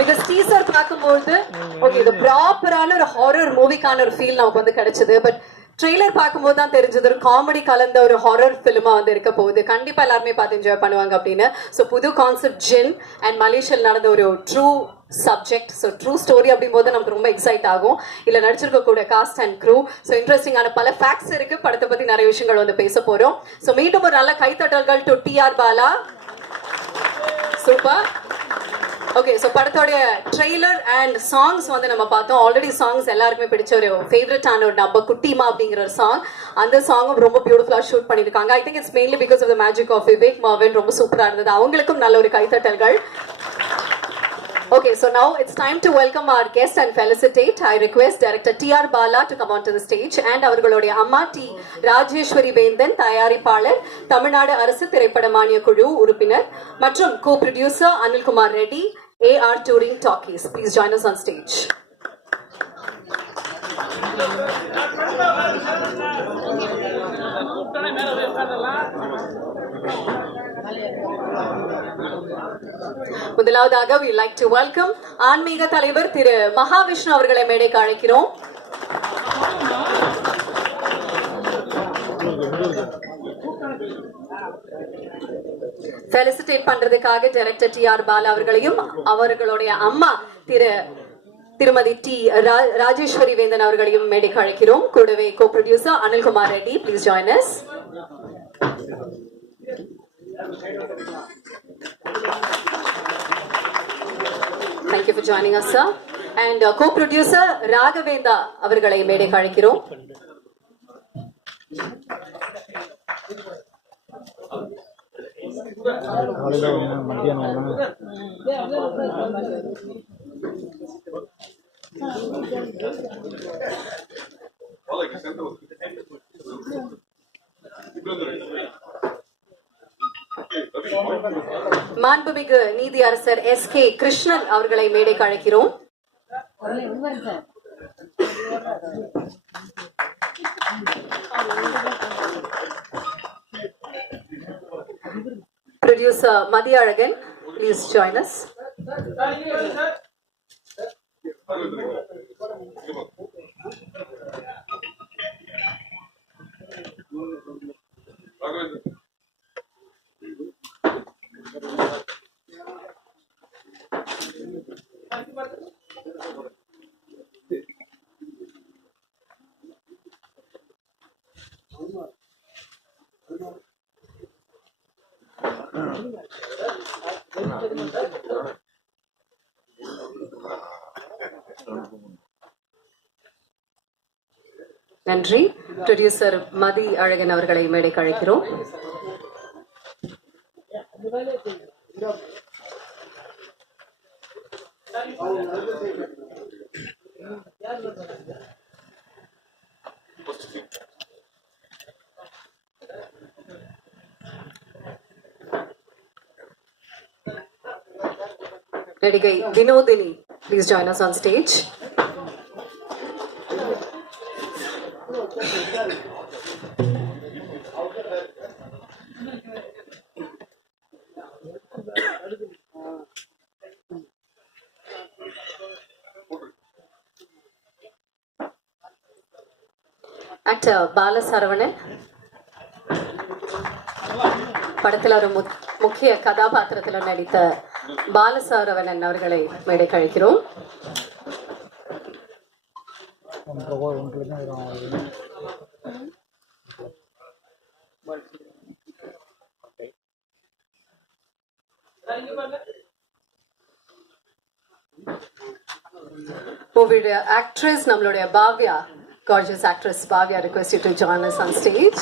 Because teaser பார்க்கும்போது okay இது ப்ராப்பரான ஒரு ஹாரர் மூவிக்கான ஒரு ஃபீல் நமக்கு வந்து கிடைச்சது. பட் ட்ரெய்லர் பார்க்கும்போது தான் தெரிஞ்சது ஒரு காமெடி கலந்த ஒரு ஹாரர் ஃபிலிமா வந்து இருக்க போகுது. கண்டிப்பா எல்லாருமே பார்த்து என்ஜாய் பண்ணுவாங்க அப்படின்னு. ஸோ புது கான்செப்ட் ஜென் அண்ட் மலேசியல் நடந்த ஒரு true subject so true story அப்படிங்கும்போது நமக்கு ரொம்ப எக்ஸைட் ஆகும். இல்லை நடிச்சிருக்கக்கூடிய காஸ்ட் அண்ட் க்ரூ ஸோ இன்ட்ரெஸ்டிங்கான பல ஃபேக்ட்ஸ் இருக்கு. படத்தை பத்தி நிறைய விஷயங்கள் வந்து பேச போறோம். ஸோ மீண்டும் ஒரு நல்ல கைத்தட்டல்கள் to T R Bala super okay so படத்தோடைய ட்ரெய்லர் அண்ட் சாங்ஸ் வந்து நம்ம பார்த்தோம். ஆல்ரெடி சாங்ஸ் எல்லாருக்குமே பிடிச்ச ஒரு ஃபேவரட்டான ஒரு நம்ம குட்டிமா அப்படிங்கிற ஒரு சாங் அந்த சாங்கும் ரொம்ப பியூட்டிஃபுல்லாக ஷூட் பண்ணியிருக்காங்க. I think it's mainly because of the magic of Vivek மாவன் ரொம்ப சூப்பராக இருந்தது. அவங்களுக்கும் நல்ல ஒரு கைத்தட்டல்கள். Okay, so now it's time to welcome our guest and felicitate. I request Director T.R. Bala to come onto the stage and அவர்களுடைய அம்மா டி ராஜேஸ்வரி வேந்தன் தயாரிப்பாளர் தமிழ்நாடு அரசு திரைப்பட மானிய குழு உறுப்பினர் மற்றும் co producer Anilkumar Reddy A R touring talkies please join us on stage. முதலாவதாக வி லைக் டு வெல்கம் ஆன்மீக தலைவர் திரு மகாவிஷ்ணு அவர்களை மேடைக்கு அழைக்கிறோம். ஃபெலிசிட்டேட் பண்றதுக்காக டைரக்டர் டி ஆர் பாலா அவர்களையும் அவர்களுடைய அம்மா திரு திருமதி டி ராஜேஸ்வரி வேந்தன் அவர்களையும் மேடைக்கு அழைக்கிறோம். கூடவே co producer Anilkumar Reddy please join us. Thank you for joining us, sir. And uh, co-producer Raghavendra அவர்களை மேடைக்கு அழைக்கிறோம் காலையில் ஒன்று மத்தியானம் ஒன்று மாண்புமிகு நீதி அரசர் எஸ் கே கிருஷ்ணன் அவர்களை மேடைக்கு அழைக்கிறோம். Producer Mathiyazhagan please join us நன்றி. ப்ரொடியூசர் மதி அழகன் அவர்களை மேடைக்கு அழைக்கிறோம். நடிகை Vinodhini please join us on stage mister Balasaravanan. படத்தில் ஒரு முக்கிய கதாபாத்திரத்தில் நடித்த பாலசரவணன் அவர்களை மேடை கழிக்கிறோம் உங்களுடைய ஆக்ட்ரஸ் நம்மளுடைய Bhavya. Gorgeous actress Bhavya, I request you to join us on stage.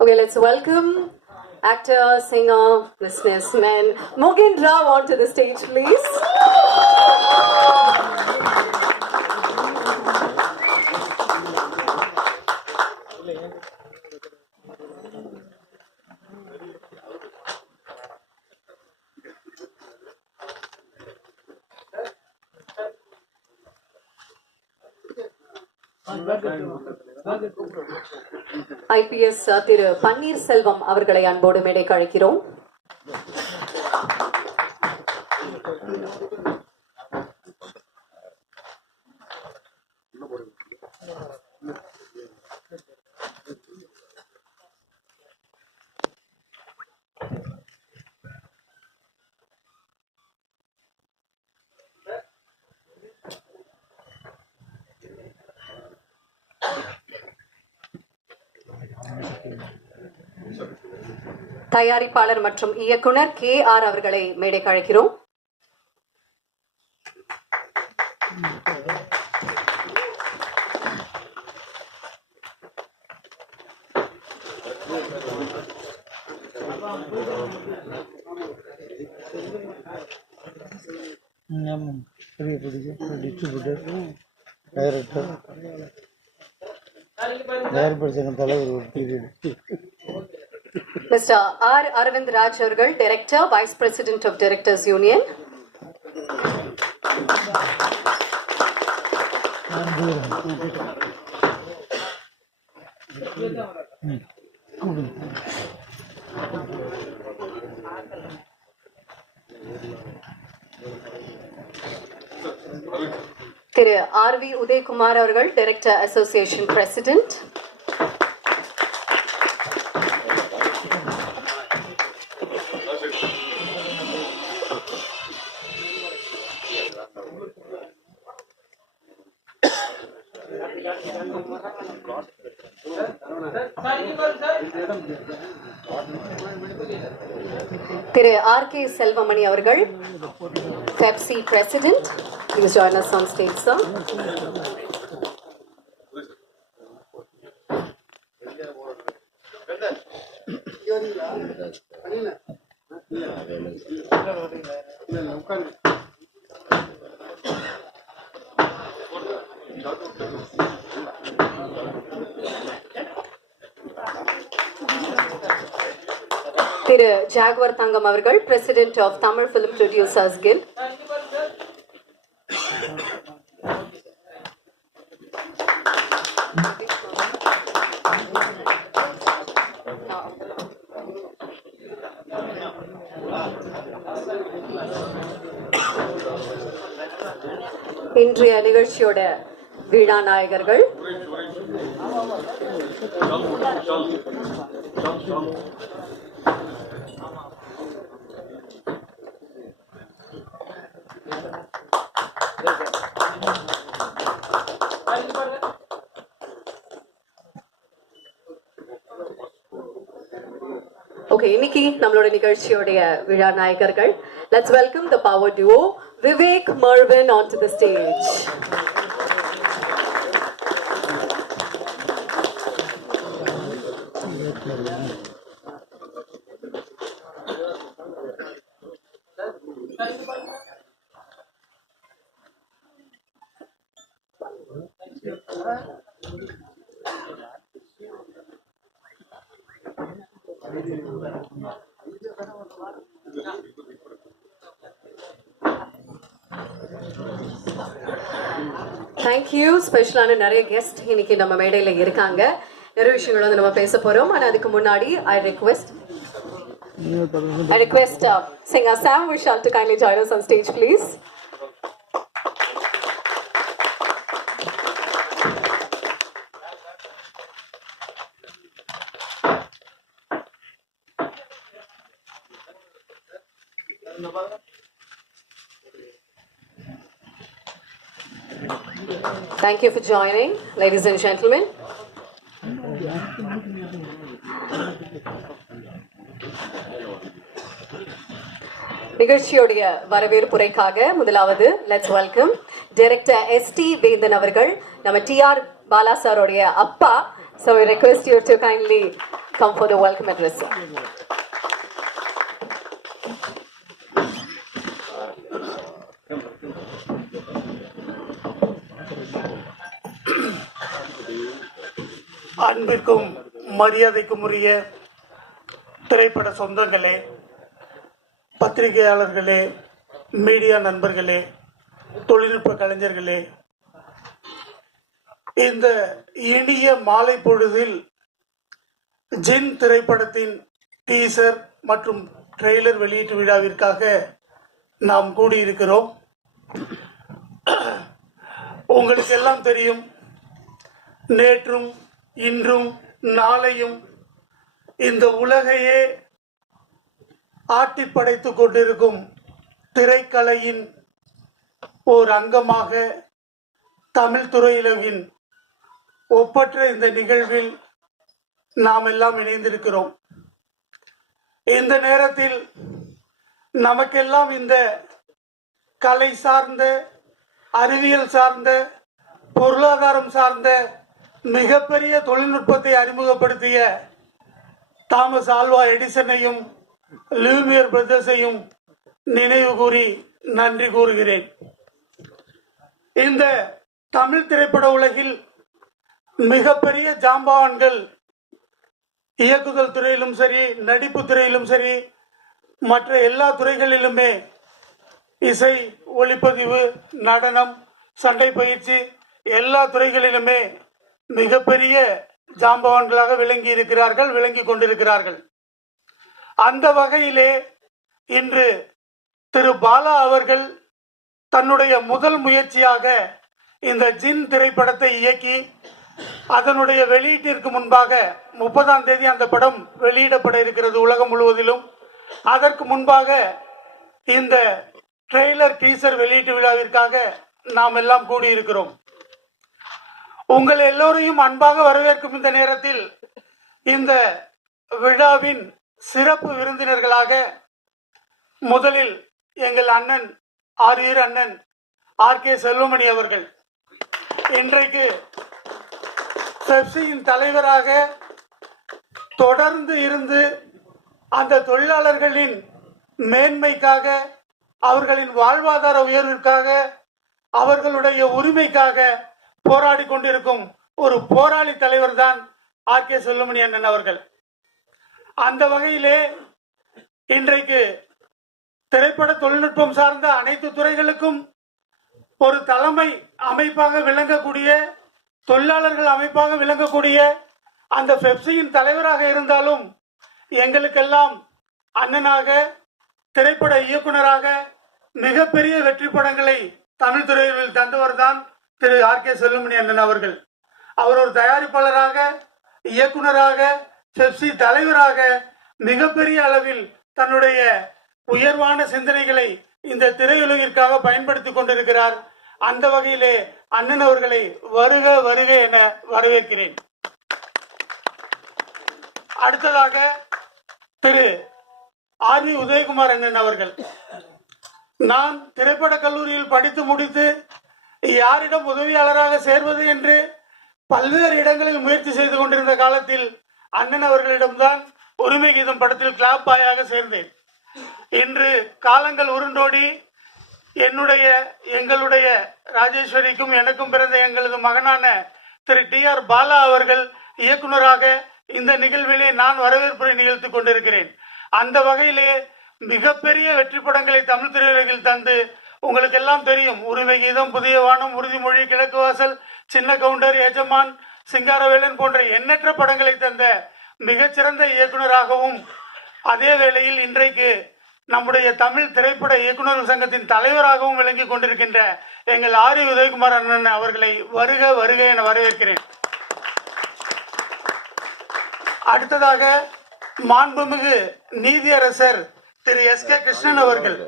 Okay, let's welcome actor, singer, businessman Mogen Rao onto the stage, please. IPS திரு பன்னீர்செல்வம் அவர்களை அன்போடு மேடைக்கு அழைக்கிறோம். தயாரிப்பாளர் மற்றும் இயக்குனர் கே ஆர் அவர்களை மேடைக்கு அழைக்கிறோம் ஆமாம் பெரிய பிடிச்சி டிஸ்ட்ரிபியூட்டர் டைரக்டர் தயாரிப்படுத்த தலைவர் ஒரு period mister R Aravind Raj அவர்கள் director vice president of directors union திரு ஆர் வி உதயகுமார் அவர்கள் டைரக்டர் அசோசியேஷன் பிரசிடென்ட் திரு ஆர் கே செல்வமணி அவர்கள் FEFSI president please join us on stage sir Jaguar Thangam அவர்கள் president of Tamil film producers guild இன்றைய நிகழ்ச்சியோட வீடா நாயகர்கள் ஓகே இன்னைக்கு நம்மளோட நிகழ்ச்சியோடைய விழா நாயகர்கள். Let's welcome the power duo Vivek Mervin onto the stage thank you ஸ்பெஷலான நிறைய கெஸ்ட் இன்னைக்கு நம்ம மேடையில இருக்காங்க. நிறைய விஷயங்கள் வந்து நம்ம பேச போறோம். ஆனா அதுக்கு முன்னாடி I request I request uh, singer Sam Vishal to kindly join us on stage, please. Thank you for joining, ladies and gentlemen. நிகழ்ச்சியுடைய வரவேற்புரைக்காக முதலாவது let's welcome director S D Vendhan அவர்கள் நம்ம டி ஆர் பாலா சாரோடைய அப்பா so request you to kindly come for the welcome address அன்பிற்கும் மரியாதைக்கும் உரிய திரைப்பட சொந்தங்களே பத்திரிகையாளர்களே மீடியா நண்பர்களே தொழில்நுட்ப கலைஞர்களே இந்த இனிய மாலை பொழுதில் ஜின் திரைப்படத்தின் டீசர் மற்றும் ட்ரெய்லர் வெளியீட்டு விழாவிற்காக நாம் கூடியிருக்கிறோம். உங்களுக்கு எல்லாம் தெரியும் நேற்றும் இன்றும் நாளையும் இந்த உலகையே ஆட்டிப்படைத்துக் கொண்டிருக்கும் திரைக்கலையின் ஓர் அங்கமாக தமிழ் துறையிலவின் ஒப்பற்ற இந்த நிகழ்வில் நாம் எல்லாம் இணைந்திருக்கிறோம். இந்த நேரத்தில் நமக்கெல்லாம் இந்த கலை சார்ந்த அறிவியல் சார்ந்த பொருளாதாரம் சார்ந்த மிகப்பெரிய தொழில்நுட்பத்தை அறிமுகப்படுத்திய தாமஸ் ஆல்வா எடிசனையும் லூமியர் பிரதர்ஸையும் நினைவு கூறி நன்றி கூறுகிறேன். இந்த தமிழ் திரைப்பட உலகில் மிகப்பெரிய ஜாம்பவான்கள் இயக்குதல் துறையிலும் சரி நடிப்பு துறையிலும் சரி மற்ற எல்லா துறைகளிலுமே இசை ஒளிப்பதிவு நடனம் சண்டை பயிற்சி எல்லா துறைகளிலுமே மிகப்பெரிய ஜாம்பவான்களாக விளங்கி இருக்கிறார்கள் விளங்கி கொண்டிருக்கிறார்கள். அந்த வகையிலே இன்று திரு பாலா அவர்கள் தன்னுடைய முதல் முயற்சியாக இந்த ஜின் திரைப்படத்தை இயக்கி அதனுடைய வெளியீட்டிற்கு முன்பாக முப்பதாம் தேதி அந்த படம் வெளியிடப்பட இருக்கிறது உலகம் முழுவதிலும். அதற்கு முன்பாக இந்த ட்ரெய்லர் டீசர் வெளியீட்டு விழாவிற்காக நாம் எல்லாம் கூடியிருக்கிறோம். உங்கள் எல்லோரையும் அன்பாக வரவேற்கும் இந்த நேரத்தில் இந்த விழாவின் சிறப்பு விருந்தினர்களாக முதலில் எங்கள் அண்ணன் ஆரியர் அண்ணன் ஆர். கே. செல்வமணி அவர்கள். இன்றைக்கு பெப்சியின் தலைவராக தொடர்ந்து இருந்து அந்த தொழிலாளர்களின் மேன்மைக்காக அவர்களின் வாழ்வாதார உயர்விற்காக அவர்களுடைய உரிமைக்காக போராடி கொண்டிருக்கும் ஒரு போராளி தலைவர் தான் ஆர் கே செல்லுமணி அண்ணன் அவர்கள். அந்த வகையிலே இன்றைக்கு திரைப்பட தொழில்நுட்பம் சார்ந்த அனைத்து துறைகளுக்கும் ஒரு தலைமை அமைப்பாக விளங்கக்கூடிய தொழிலாளர்கள் அமைப்பாக விளங்கக்கூடிய அந்த பெப்சியின் தலைவராக இருந்தாலும் எங்களுக்கெல்லாம் அண்ணனாக திரைப்பட இயக்குனராக மிகப்பெரிய வெற்றி படங்களை தமிழ் துறையில் தந்தவர் தான் திரு ஆர் கே செல்லுமணி அண்ணன் அவர்கள். அவர் ஒரு தயாரிப்பாளராக இயக்குனராக செப்சி தலைவராக மிகப்பெரிய அளவில் தன்னுடைய உயர்வான சிந்தனைகளை இந்த திரையுலகிற்காக பயன்படுத்தி கொண்டிருக்கிறார். அந்த வகையிலே அண்ணன் அவர்களை வருக வருக என வரவேற்கிறேன். அடுத்ததாக திரு ஆர் வி உதயகுமார் அண்ணன் அவர்கள். நான் திரைப்பட கல்லூரியில் படித்து முடித்து யாரிடம் உதவியாளராக சேர்வது என்று பல்வேறு இடங்களில் முயற்சி செய்து கொண்டிருந்த காலத்தில் அண்ணன் அவர்களிடம்தான் உரிமை கீதம் படத்தில் கிளாப்பாயாக சேர்ந்தேன். இன்று காலங்கள் உருண்டோடி என்னுடைய எங்களுடைய ராஜேஸ்வரிக்கும் எனக்கும் பிறந்த எங்களது மகனான திரு டி ஆர் பாலா அவர்கள் இயக்குனராக இந்த நிகழ்விலே நான் வரவேற்புரை நிகழ்த்தி கொண்டிருக்கிறேன். அந்த வகையிலே மிகப்பெரிய வெற்றி படங்களை தமிழ் திரையுலகில் தந்து உங்களுக்கு எல்லாம் தெரியும். உரிமை கீதம் புதிய வானம் உறுதிமொழி கிழக்கு வாசல் சின்ன கவுண்டர் எஜமான் சிங்காரவேலன் போன்ற எண்ணற்ற படங்களை தந்த மிகச்சிறந்த இயக்குனராகவும் அதே வேளையில் இன்றைக்கு நம்முடைய தமிழ் திரைப்பட இயக்குநர்கள் சங்கத்தின் தலைவராகவும் விளங்கி கொண்டிருக்கின்ற எங்கள் ஆரி உதயகுமார் அண்ணன் அவர்களை வருக வருக என வரவேற்கிறேன். அடுத்ததாக மாண்புமிகு நீதியரசர் திரு எஸ் கே கிருஷ்ணன் அவர்கள்.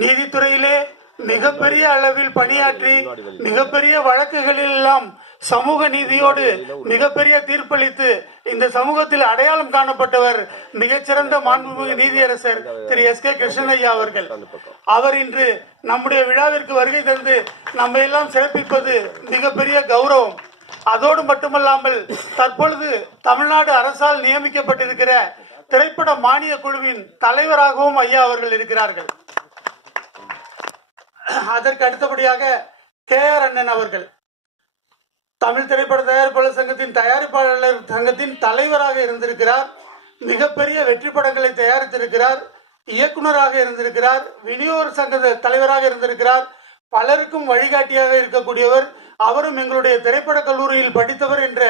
நீதித்துறையிலே மிகப்பெரிய அளவில் பணியாற்றி மிகப்பெரிய வழக்குகளில் எல்லாம் சமூக நீதியோடு மிகப்பெரிய தீர்ப்பளித்து இந்த சமூகத்தில் அடையாளம் காணப்பட்டவர் மிகச்சிறந்த மாண்புமிகு நீதியரசர் திரு எஸ் கே கிருஷ்ணய்யா அவர்கள். அவர் இன்று நம்முடைய விழாவிற்கு வருகை தந்து நம்ம எல்லாம் சிறப்பிப்பது மிகப்பெரிய கௌரவம். அதோடு மட்டுமல்லாமல் தற்பொழுது தமிழ்நாடு அரசால் நியமிக்கப்பட்டிருக்கிற திரைப்பட மானிய குழுவின் தலைவராகவும் ஐயா அவர்கள் இருக்கிறார்கள். அதற்கு அடுத்தபடியாக கே ஆர் அண்ணன் அவர்கள் தமிழ் திரைப்பட தயாரிப்பாளர் சங்கத்தின் தயாரிப்பாளர் சங்கத்தின் தலைவராக இருந்திருக்கிறார் மிகப்பெரிய வெற்றி படங்களை தயாரித்திருக்கிறார் இயக்குனராக இருந்திருக்கிறார் விநியோக சங்க தலைவராக இருந்திருக்கிறார் பலருக்கும் வழிகாட்டியாக இருக்கக்கூடியவர் அவரும் எங்களுடைய திரைப்பட கல்லூரியில் படித்தவர் என்ற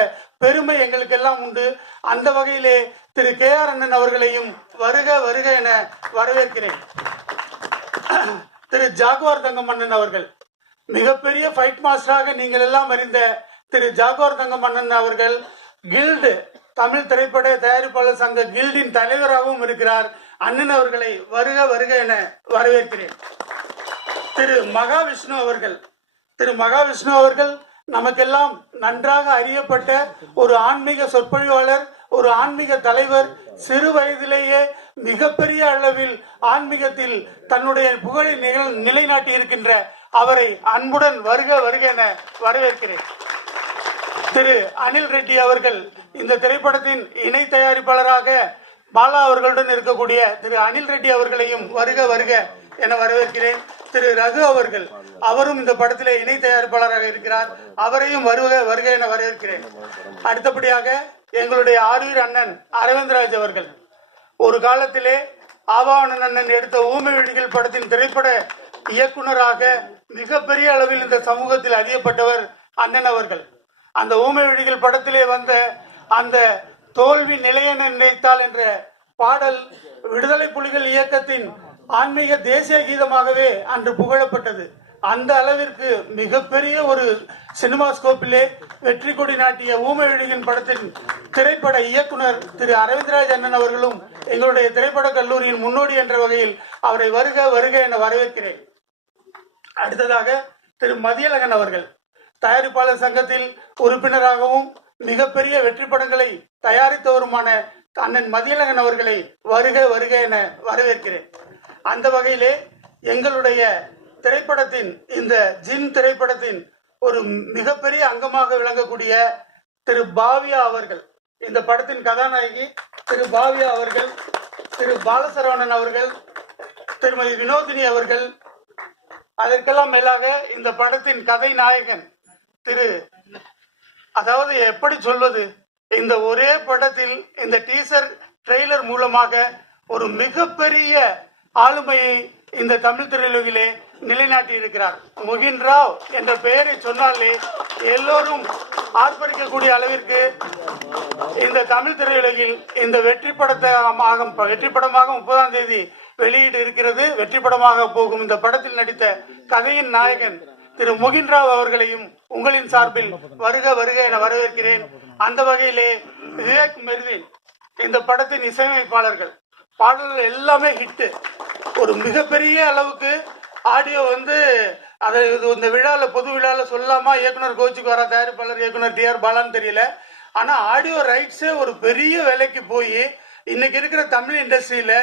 பெருமை எங்களுக்கெல்லாம் உண்டு. அந்த வகையிலே திரு கே ஆர் அண்ணன் அவர்களையும் வருக வருக என வரவேற்கிறேன். திரு ஜாகுவார் தங்க மன்னன் அவர்கள். மிகப்பெரிய ஃபைட் மாஸ்டராக நீங்கள் எல்லாம் அறிந்த திரு ஜாகுவார் தங்கம் மன்னன் அவர்கள் கில்டு தமிழ் திரைப்பட தயாரிப்பாளர் சங்க கில்டின் தலைவராகவும் இருக்கிறார். அண்ணன் அவர்களை வருக வருக என வரவேற்கிறேன். திரு மகாவிஷ்ணு அவர்கள் திரு மகாவிஷ்ணு அவர்கள் நமக்கெல்லாம் நன்றாக அறியப்பட்ட ஒரு ஆன்மீக சொற்பொழிவாளர் ஒரு ஆன்மீக தலைவர் சிறு வயதிலேயே மிகப்பெரிய அளவில் ஆன்மீகத்தில் தன்னுடைய புகழை நிகழ் நிலைநாட்டி இருக்கின்ற அவரை அன்புடன் வருக வருக என வரவேற்கிறேன். திரு அனில் ரெட்டி அவர்கள் இந்த திரைப்படத்தின் இணை தயாரிப்பாளராக பாலா அவர்களுடன் இருக்கக்கூடிய திரு அனில் ரெட்டி அவர்களையும் வருக வருக என வரவேற்கிறேன். திரு ரகு அவர்கள் அவரும் இந்த படத்திலே இணை தயாரிப்பாளராக இருக்கிறார். அவரையும் வருக வருக என வரவேற்கிறேன். அடுத்தபடியாக எங்களுடைய ஆரூர் அண்ணன் அரவிந்த்ராஜ் அவர்கள். ஒரு காலத்திலே ஆபாவணன் அண்ணன் எடுத்த ஊமை விழிகள் படத்தின் திரைப்பட இயக்குனராக மிகப்பெரிய அளவில் இந்த சமூகத்தில் அறியப்பட்டவர் அண்ணன் அவர்கள். அந்த ஊமை விழிகள் படத்திலே வந்த அந்த தோல்வி நிலையென நினைத்தால் என்ற பாடல் விடுதலை புலிகள் இயக்கத்தின் ஆன்மீக தேசிய கீதமாகவே அன்று புகழப்பட்டது. அந்த அளவிற்கு மிகப்பெரிய ஒரு சினிமா ஸ்கோப்பிலே வெற்றி கொடி நாட்டிய ஊமை விழிகளின் படத்தின் திரைப்பட இயக்குனர் திரு அரவிந்த்ராஜ் அண்ணன் அவர்களும் எங்களுடைய திரைப்பட கல்லூரியின் முன்னோடி என்ற வகையில் அவரை வருக வருக என வரவேற்கிறேன். அடுத்ததாக திரு மதியழகன் அவர்கள். தயாரிப்பாளர் சங்கத்தில் உறுப்பினராகவும் மிகப்பெரிய வெற்றி படங்களை தயாரித்தவருமான அண்ணன் மதியழகன் அவர்களை வருக வருக என வரவேற்கிறேன். அந்த வகையிலே எங்களுடைய திரைப்படத்தின் இந்த ஜின் திரைப்படத்தின் ஒரு மிகப்பெரிய அங்கமாக விளங்கக்கூடிய திரு பாவியா அவர்கள் இந்த படத்தின் கதாநாயகி திரு பாவியா அவர்கள் திரு பாலசரவணன் அவர்கள் திருமதி வினோதினி அவர்கள் அதற்கெல்லாம் மேலாக இந்த படத்தின் கதை நாயகன் திரு அதாவது எப்படி சொல்வது இந்த ஒரே படத்தில் இந்த டீசர் ட்ரெய்லர் மூலமாக ஒரு மிகப்பெரிய ஆளுமையை இந்த தமிழ் திரையுலகிலே நிலைநாட்டி இருக்கிறார் முகின் ராவ் என்ற பெயரை சொன்னாலே எல்லோரும் ஆர்ப்பரிக்கக்கூடிய அளவிற்கு இந்த தமிழ் திரையுலகில் இந்த வெற்றி படத்தமாக வெற்றி படமாக முப்பதாம் தேதி வெளியீடு இருக்கிறது. வெற்றி படமாக போகும் இந்த படத்தில் நடித்த கதையின் நாயகன் திரு முகின் ராவ் அவர்களையும் உங்களின் சார்பில் வருக வருக என வரவேற்கிறேன். அந்த வகையிலே விவேக் மெர்வின் இந்த படத்தின் இசையமைப்பாளர்கள் பாடல்கள் எல்லாமே ஹிட்டு ஒரு மிகப்பெரிய அளவுக்கு ஆடியோ வந்து அதை இது இந்த விழாவில் பொது விழாவில் சொல்லாமா இயக்குனர் கோச்சுக்கு வர தயாரிப்பாளர் இயக்குனர் டிஆர் பாலான்னு தெரியல. ஆனால் ஆடியோ ரைட்ஸே ஒரு பெரிய விலைக்கு போய் இன்னைக்கு இருக்கிற தமிழ் இண்டஸ்ட்ரியில்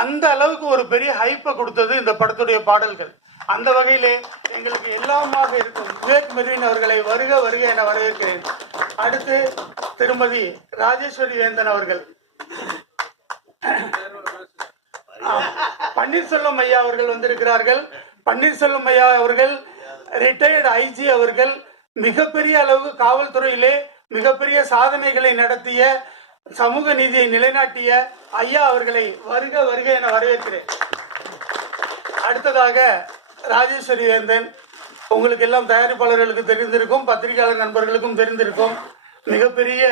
அந்த அளவுக்கு ஒரு பெரிய ஹைப்பை கொடுத்தது இந்த படத்துடைய பாடல்கள். அந்த வகையிலே எங்களுக்கு எல்லாமாக இருக்கும் விவேக் மெர்வின் அவர்களை வருக வருக என வரவேற்கிறேன். அடுத்து திருமதி ராஜேஸ்வரி வேந்தன் அவர்கள். பன்னீர்செல்வம் ஐயா அவர்கள் வந்திருக்கிறார்கள். பன்னீர்செல்வம் ஐயா அவர்கள் ரிட்டையர்டு ஐஜி அவர்கள் மிகப்பெரிய அளவுக்கு காவல்துறையிலே மிகப்பெரிய சாதனைகளை நடத்திய சமூக நீதியை நிலைநாட்டிய ஐயா அவர்களை வருக வருக என வரவேற்கிறேன். அடுத்ததாக ராஜேஸ்வரி வேந்தன் உங்களுக்கு எல்லாம் தயாரிப்பாளர்களுக்கு தெரிந்திருக்கும் பத்திரிகையாளர் நண்பர்களுக்கும் தெரிந்திருக்கும் மிகப்பெரிய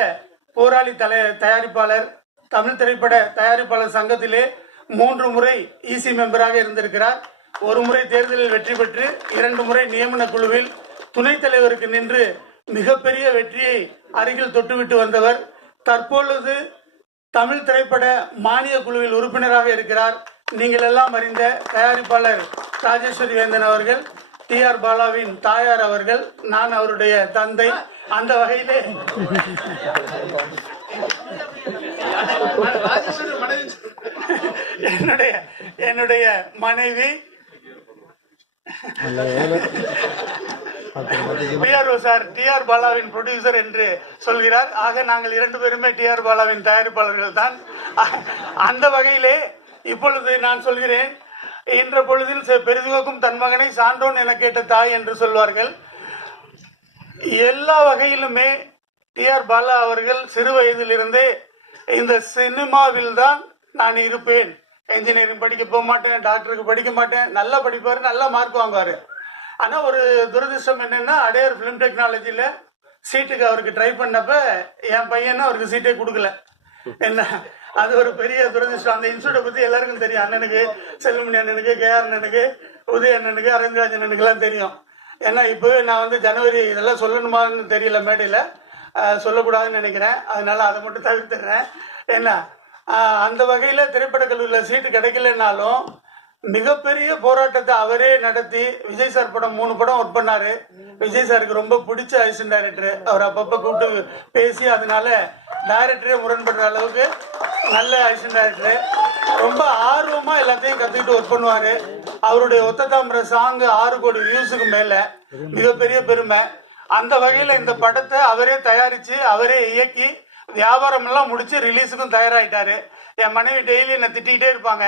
போராளி தலை தயாரிப்பாளர் தமிழ் திரைப்பட தயாரிப்பாளர் சங்கத்திலே மூன்று முறை இசி மெம்பராக இருந்திருக்கிறார். ஒரு முறை தேர்தலில் வெற்றி பெற்று இரண்டு முறை நியமன குழுவில் துணைத் தலைவருக்கு நின்று மிகப்பெரிய வெற்றியை அருகில் தொட்டுவிட்டு வந்தவர். தற்பொழுது தமிழ் திரைப்பட மானிய குழுவில் உறுப்பினராக இருக்கிறார். நீங்கள் எல்லாம் அறிந்த தயாரிப்பாளர் ராஜேஸ்வரி வேந்தன் அவர்கள் டி ஆர் பாலாவின் தாயார் அவர்கள் நான் அவருடைய தந்தை. அந்த வகையிலே என்னுடைய என்னுடைய மனைவி. பிஆர்ஓ சார் டிஆர் பாலாவின் ப்ரொடியூசர் என்று சொல்கிறார். ஆக நாங்கள் இரண்டு பேருமே டிஆர் பாலாவின் தயாரிப்பாளர்கள் தான். அந்த வகையிலே இப்பொழுது நான் சொல்கிறேன் இன்ற பொழுதில் பெரிதுவக்கும் தன் மகனை சான்றோன் என கேட்ட தாய் என்று சொல்வார்கள். எல்லா வகையிலுமே டிஆர் பாலா அவர்கள் சிறு வயதிலிருந்தே இந்த சினிமாவில் தான் நான் இருப்பேன். இன்ஜினியரிங் படிக்க போக மாட்டேன் டாக்டருக்கு படிக்க மாட்டேன். நல்லா படிப்பார் நல்லா மார்க் வாங்குவார். ஆனால் ஒரு துரதிருஷ்டம் என்னன்னா அடையார் ஃபிலிம் டெக்னாலஜியில் சீட்டுக்கு அவருக்கு ட்ரை பண்ணப்ப என் பையன் அவருக்கு சீட்டே கொடுக்கல. என்ன? அது ஒரு பெரிய துரதிருஷ்டம். அந்த இன்ஸ்டியூட்டை பற்றி எல்லாருக்கும் தெரியும். அண்ணனுக்கு செல்வமணி அண்ணனுக்கு கேஆர் அண்ணனுக்கு உதய அண்ணனுக்கு அரவிந்தராஜ் அண்ணனுக்குலாம் தெரியும். ஏன்னா இப்போவே நான் வந்து ஜனவரி இதெல்லாம் சொல்லணுமான்னு தெரியல மேடையில். சொல்லக்கூடாதுன்னு நினைக்கிறேன். அதனால அதை மட்டும் தவிர்த்துறேன் என்ன? அந்த வகையில் திரைப்படக் கல்லூரியில் சீட்டு கிடைக்கலனாலும் மிகப்பெரிய போராட்டத்தை அவரே நடத்தி விஜய் சார் படம் மூணு படம் ஒர்க் பண்ணாரு. விஜய் சாருக்கு ரொம்ப பிடிச்ச அசிஸ்டன்ட் டைரக்டர் அவர் அப்பப்போ கூப்பிட்டு பேசி அதனால டைரக்டரே முரண்படுற அளவுக்கு நல்ல அசிஸ்டன்ட் டைரக்டர் ரொம்ப ஆர்வமாக எல்லாத்தையும் கற்றுக்கிட்டு ஒர்க் பண்ணுவார். அவருடைய ஒத்த தாமரை சாங் ஆறு கோடி வியூஸுக்கு மேலே மிகப்பெரிய பெருமை. அந்த வகையில் இந்த படத்தை அவரே தயாரித்து அவரே இயக்கி வியாபாரம் எல்லாம் முடிச்சு ரிலீஸுக்கும் தயாராயிட்டாரு. என் மனைவி டெய்லி என்னை திட்டிகிட்டே இருப்பாங்க.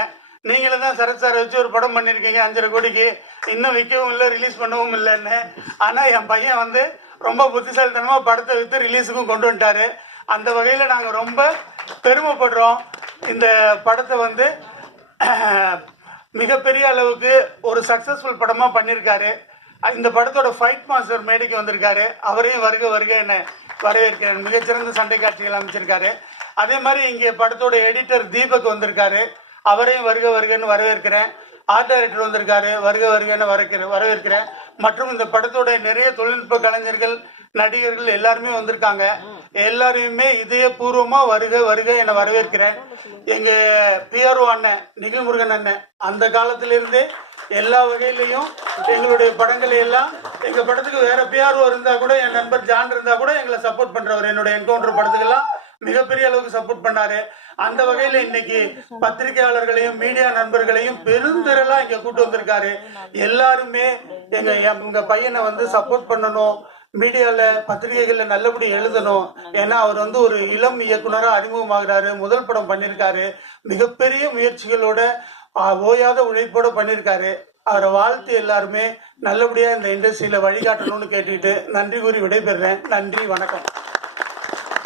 நீங்களும் தான் சரத் சாரை வச்சு ஒரு படம் பண்ணியிருக்கீங்க அஞ்சரை கோடிக்கு. இன்னும் விற்கவும் இல்லை ரிலீஸ் பண்ணவும் இல்லைன்னு. ஆனால் என் பையன் வந்து ரொம்ப புத்திசாலித்தனமாக படத்தை விற்று ரிலீஸுக்கும் கொண்டு வந்துட்டாரு. அந்த வகையில் நாங்கள் ரொம்ப பெருமைப்படுறோம். இந்த படத்தை வந்து மிகப்பெரிய அளவுக்கு ஒரு சக்ஸஸ்ஃபுல் படமாக பண்ணியிருக்காரு இந்த படத்தோட ஃபைட் மாஸ்டர் மேடைக்கு வந்திருக்காரு. அவரையும் வருக வருக என்ன வரவேற்கிறேன். மிகச்சிறந்த சண்டை காட்சிகள் அமைச்சிருக்காரு. அதே மாதிரி இங்கே படத்தோட எடிட்டர் தீபக் வந்திருக்காரு. அவரையும் வருக வருகன்னு வரவேற்கிறேன். ஆர்ட் டைரக்டர் வந்திருக்காரு. வருக வருகன்னு வரக்கிற வரவேற்கிறேன். மற்றும் இந்த படத்தோட நிறைய தொழில்நுட்ப கலைஞர்கள் நடிகர்கள் எல்லாருமே வந்திருக்காங்க. எல்லாரையுமே இதயபூர்வமா வருக வருக என வரவேற்கிறேன். எங்க பிஆர்ஓ அண்ணன் நிகில் முருகன் அண்ணன் அந்த காலத்திலிருந்தே எல்லா வகையிலையும் எங்களுடைய படங்களை எல்லாம் எங்க படத்துக்கு வேற பிஆர்ஓ இருந்தா கூட என் நண்பர் ஜான் இருந்தா கூட எங்களை சப்போர்ட் பண்றவர். என்னுடைய என்கவுண்டர் படத்துக்கெல்லாம் மிகப்பெரிய அளவுக்கு சப்போர்ட் பண்ணாரு. அந்த வகையில இன்னைக்கு பத்திரிகையாளர்களையும் மீடியா நண்பர்களையும் பெருந்திரலா இங்க கூட்டு வந்திருக்காரு. எல்லாருமே எங்க எங்க பையனை வந்து சப்போர்ட் பண்ணணும். மீடியால பத்திரிகைகள்ல நல்லபடி எழுதணும். ஏன்னா அவர் வந்து ஒரு இளம் இயக்குனரா அறிமுகமாகிறாரு. முதல் படம் பண்ணியிருக்காரு மிகப்பெரிய முயற்சிகளோட ஓயாத உழைப்போட பண்ணியிருக்காரு அவரை வாழ்த்து எல்லாருமே நல்லபடியா இந்த இண்டஸ்ட்ரியில வழிகாட்டணும்னு கேட்டுக்கிட்டு நன்றி கூறி விடைபெறுறேன் நன்றி வணக்கம்.